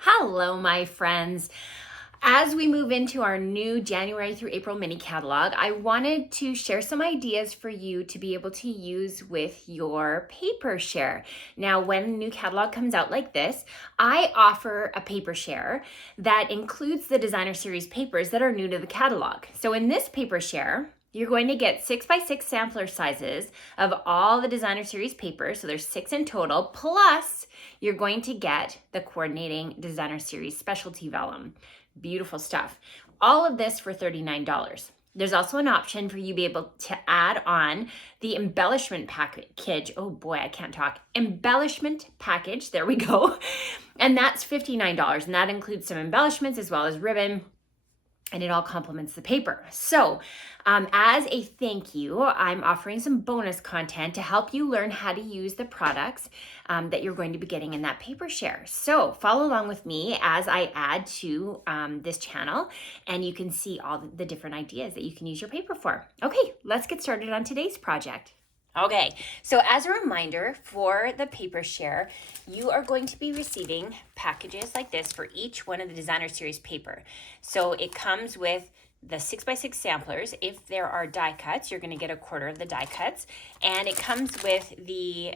Hello, my friends. As we move into our new January through April mini catalog, I wanted to share some ideas for you to be able to use with your paper share. Now, when a new catalog comes out like this, I offer a paper share that includes the designer series papers that are new to the catalog. So in this paper share, you're going to get 6x6 sampler sizes of all the designer series papers. So there's 6 in total, plus you're going to get the coordinating designer series specialty vellum. Beautiful stuff. All of this for $39. There's also an option for you to be able to add on the embellishment package. Oh boy, I can't talk. Embellishment package, there we go. And that's $59. And that includes some embellishments as well as ribbon. And it all complements the paper. So as a thank you, I'm offering some bonus content to help you learn how to use the products that you're going to be getting in that paper share. So follow along with me as I add to this channel, and you can see all the different ideas that you can use your paper for. Okay, let's get started on today's project. Okay, so as a reminder for the paper share, you are going to be receiving packages like this for each one of the designer series paper. So it comes with the 6x6 samplers. If there are die cuts, you're going to get a quarter of the die cuts. And it comes with the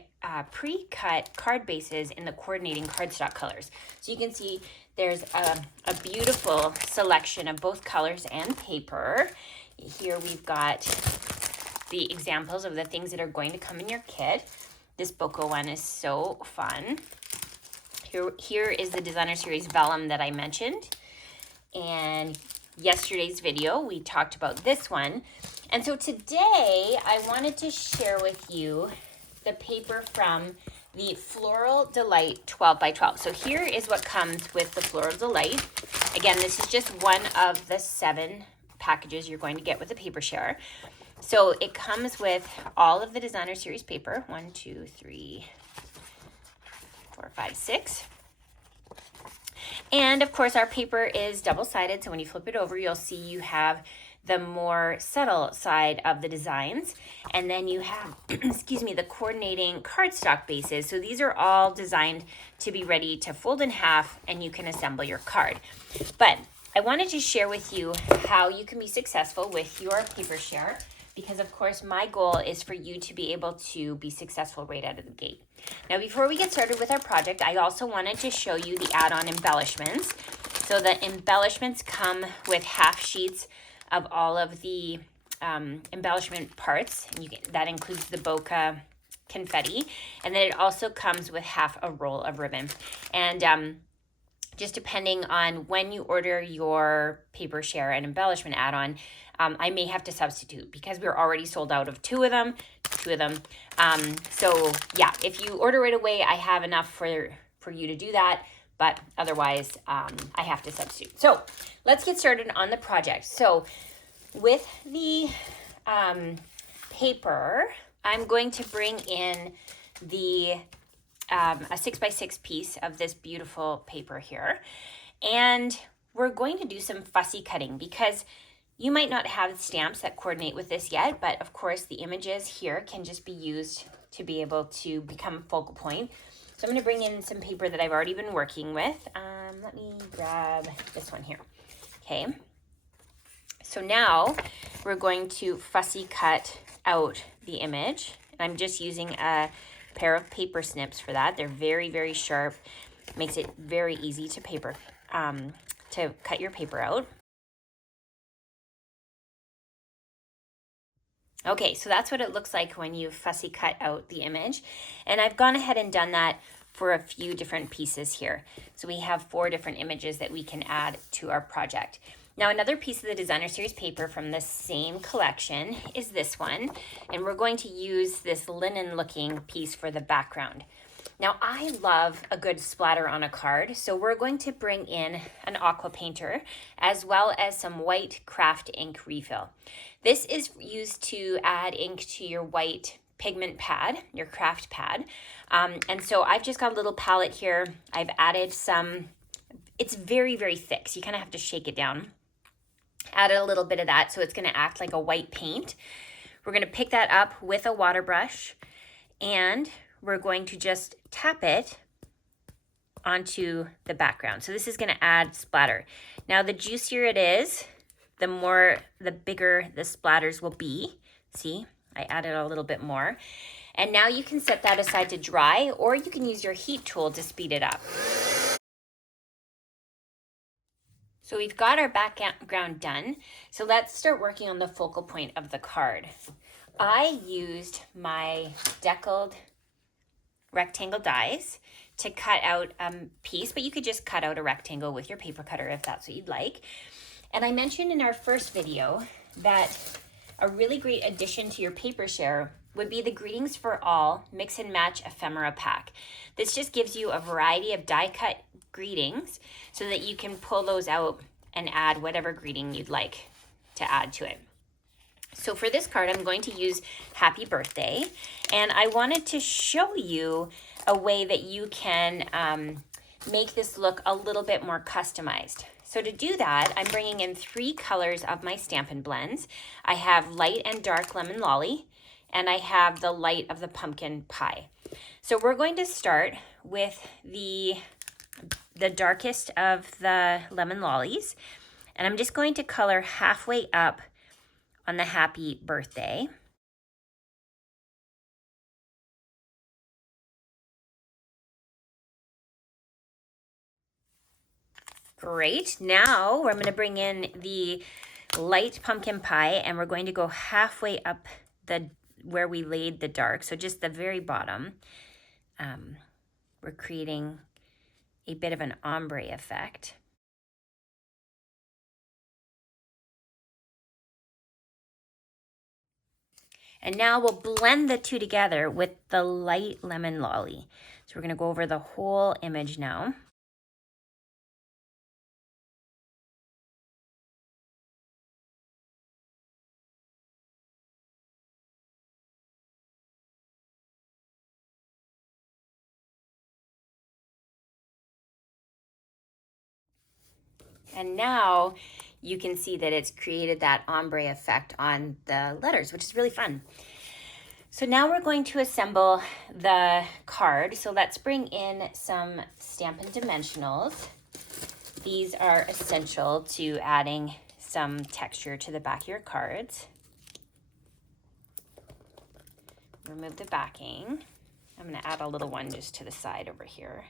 pre-cut card bases in the coordinating cardstock colors. So you can see there's a beautiful selection of both colors and paper. Here we've got the examples of the things that are going to come in your kit. This Boko one is so fun. Here is the designer series vellum that I mentioned. And yesterday's video, we talked about this one. And so today I wanted to share with you the paper from the Floral Delight 12x12. So here is what comes with the Floral Delight. Again, this is just one of the 7 packages you're going to get with the paper share. So it comes with all of the designer series paper, 1, 2, 3, 4, 5, 6. And of course our paper is double-sided, so when you flip it over, you'll see you have the more subtle side of the designs. And then you have, excuse me, the coordinating cardstock bases. So these are all designed to be ready to fold in half and you can assemble your card. But I wanted to share with you how you can be successful with your paper share, because of course my goal is for you to be able to be successful right out of the gate. Now before we get started with our project, I also wanted to show you the add-on embellishments. So the embellishments come with half sheets of all of the embellishment parts. And that includes the bokeh confetti. And then it also comes with half a roll of ribbon. And just depending on when you order your paper share and embellishment add-on, I may have to substitute because we're already sold out of two of them. So yeah, if you order right away, I have enough for you to do that, but otherwise I have to substitute. So let's get started on the project. So with the paper, I'm going to bring in the a 6x6 piece of this beautiful paper here. And we're going to do some fussy cutting because you might not have stamps that coordinate with this yet, but of course the images here can just be used to be able to become a focal point. So I'm going to bring in some paper that I've already been working with. Let me grab this one here. Okay. So now we're going to fussy cut out the image. And I'm just using a pair of paper snips for that. They're very, very sharp. Makes it very easy to cut your paper out. Okay, so that's what it looks like when you fussy cut out the image. And I've gone ahead and done that for a few different pieces here. So we have 4 different images that we can add to our project. Now another piece of the designer series paper from the same collection is this one. And we're going to use this linen looking piece for the background. Now I love a good splatter on a card, so we're going to bring in an aqua painter as well as some white craft ink refill. This is used to add ink to your white pigment pad, your craft pad. And so I've just got a little palette here. I've added some, it's very, very thick, so you kind of have to shake it down. Added a little bit of that, so it's going to act like a white paint. We're going to pick that up with a water brush, and we're going to just tap it onto the background. So this is going to add splatter. Now the juicier it is, the bigger the splatters will be. See, I added a little bit more. And now you can set that aside to dry, or you can use your heat tool to speed it up. So we've got our background done. So let's start working on the focal point of the card. I used my deckled rectangle dies to cut out a piece, but you could just cut out a rectangle with your paper cutter if that's what you'd like. And I mentioned in our first video that a really great addition to your paper share would be the Greetings for All Mix and Match Ephemera Pack. This just gives you a variety of die cut greetings so that you can pull those out and add whatever greeting you'd like to add to it. So for this card, I'm going to use Happy Birthday, and I wanted to show you a way that you can make this look a little bit more customized. So to do that, I'm bringing in 3 colors of my Stampin' blends. I have light and dark lemon lolly, and I have the light of the pumpkin pie. So we're going to start with the darkest of the lemon lollies, and I'm just going to color halfway up on the Happy Birthday. Great. Now I'm going to bring in the light pumpkin pie, and we're going to go halfway up where we laid the dark, so just the very bottom. We're creating a bit of an ombre effect. And now we'll blend the two together with the light lemon lolly. So we're going to go over the whole image now. And now you can see that it's created that ombre effect on the letters, which is really fun. So now we're going to assemble the card. So let's bring in some Stampin' Dimensionals. These are essential to adding some texture to the back of your cards. Remove the backing. I'm going to add a little one just to the side over here.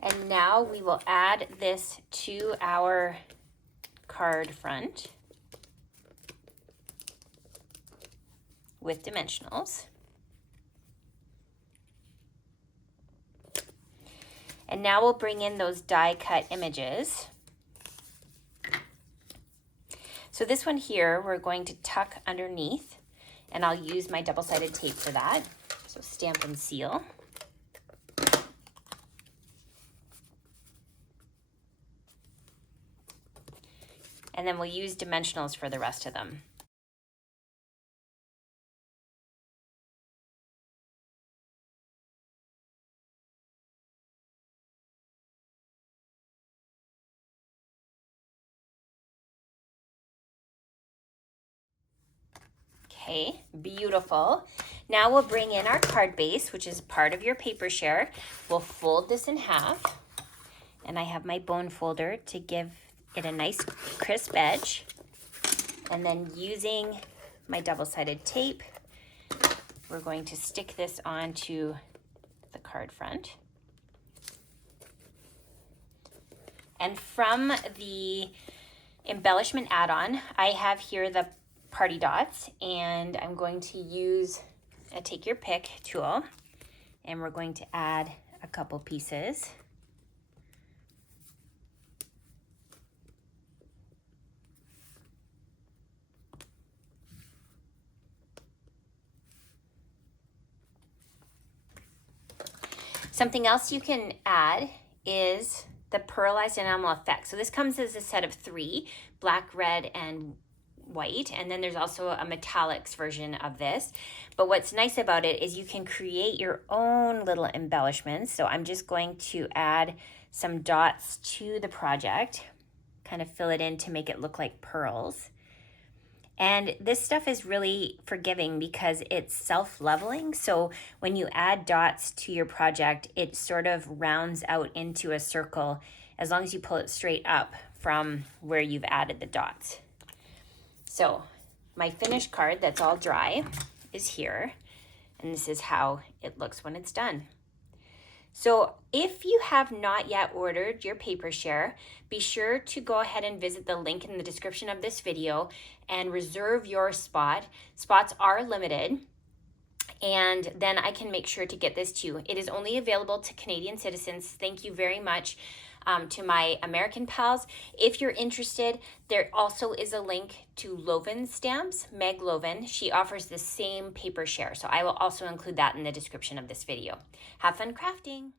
And now we will add this to our card front with dimensionals. And now we'll bring in those die cut images. So this one here, we're going to tuck underneath, and I'll use my double-sided tape for that. So stamp and seal. And then we'll use dimensionals for the rest of them. Okay, beautiful. Now we'll bring in our card base, which is part of your paper share. We'll fold this in half, and I have my bone folder to give it a nice crisp edge. And then using my double-sided tape, we're going to stick this onto the card front. And from the embellishment add-on, I have here the party dots, and I'm going to use a take your pick tool, and we're going to add a couple pieces. Something else you can add is the pearlized enamel effect. So this comes as a set of 3, black, red, and white, and then there's also a metallics version of this. But what's nice about it is you can create your own little embellishments. So I'm just going to add some dots to the project, kind of fill it in to make it look like pearls. And this stuff is really forgiving because it's self-leveling. So when you add dots to your project, it sort of rounds out into a circle as long as you pull it straight up from where you've added the dots. So my finished card that's all dry is here. And this is how it looks when it's done. So if you have not yet ordered your paper share, be sure to go ahead and visit the link in the description of this video and reserve your spot. Spots are limited, and then I can make sure to get this to you. It is only available to Canadian citizens. Thank you very much to my American pals. If you're interested, there also is a link to Loven's stamps. Meg Loven, she offers the same paper share, so I will also include that in the description of this video. Have fun crafting.